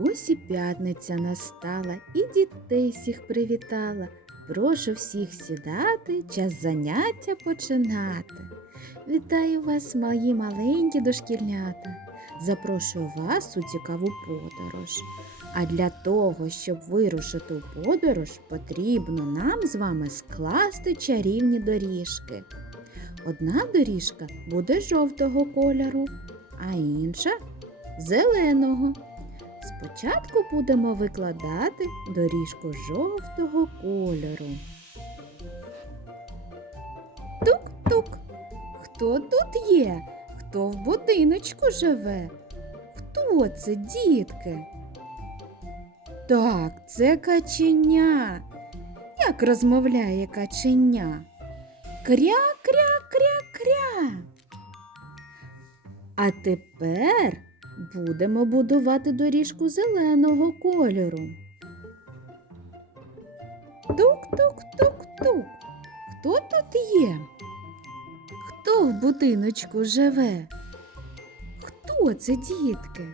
Ось і п'ятниця настала, і дітей всіх привітала. Прошу всіх сідати, час заняття починати. Вітаю вас, мої маленькі дошкільнята. Запрошую вас у цікаву подорож. А для того, щоб вирушити у подорож, потрібно нам з вами скласти чарівні доріжки. Одна доріжка буде жовтого кольору, а інша зеленого. Спочатку будемо викладати доріжку жовтого кольору. Тук-тук. Хто тут є? Хто в будиночку живе? Хто це, дітки? Так, це каченя. Як розмовляє каченя? Кря-кря-кря-кря. А тепер будемо будувати доріжку зеленого кольору. Тук-тук-тук-тук. Хто тут є? Хто в будиночку живе? Хто це, дітки?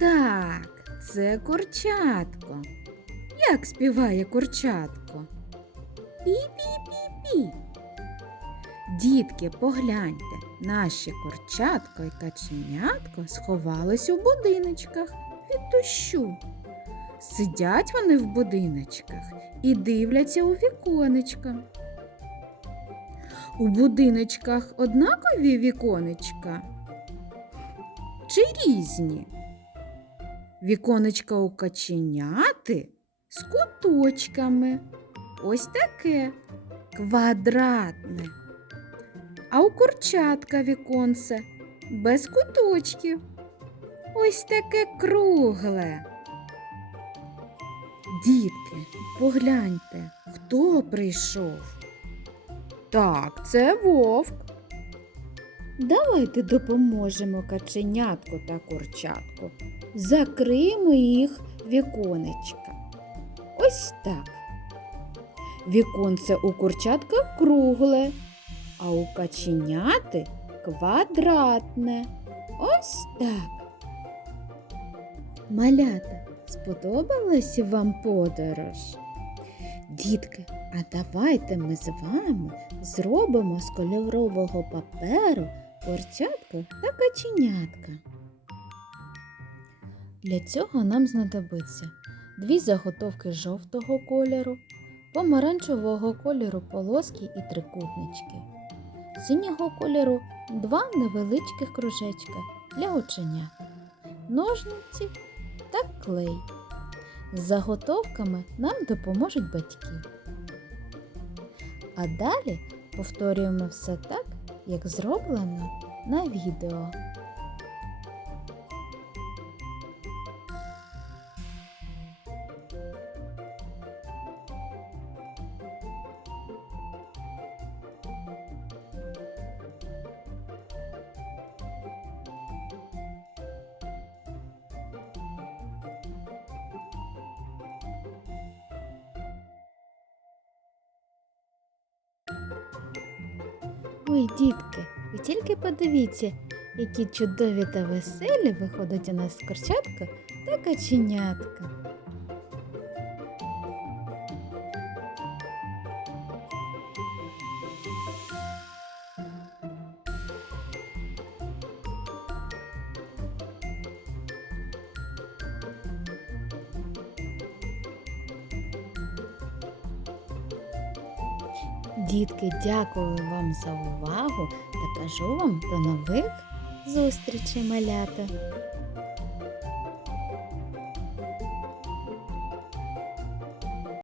Так, це курчатко. Як співає курчатко? Пі-пі-пі-пі. Дітки, погляньте, наші курчатко і каченятко сховались у будиночках від дощу. Сидять вони в будиночках і дивляться у віконечка. У будиночках однакові віконечка чи різні? Віконечка у каченяти з куточками. Ось таке квадратне. А у курчатка віконце без куточків. Ось таке кругле. Дітки, погляньте, хто прийшов. Так, це вовк. Давайте допоможемо каченятку та курчатку. Закриємо їх віконечка. Ось так. Віконце у курчатка кругле, а у каченяти квадратне. Ось так. Малята, сподобалась вам подорож? Дітки, а давайте ми з вами зробимо з кольорового паперу курчатку та каченятка. Для цього нам знадобиться дві заготовки жовтого кольору, помаранчевого кольору полоски і трикутнички, синього кольору два невеличких кружечка для оченят, ножниці та клей. З заготовками нам допоможуть батьки. А далі повторюємо все так, як зроблено на відео. Ой, дітки, ви тільки подивіться, які чудові та веселі виходять у нас курчатка та каченятка. Дітки, дякую вам за увагу та кажу вам до нових зустрічей, малята!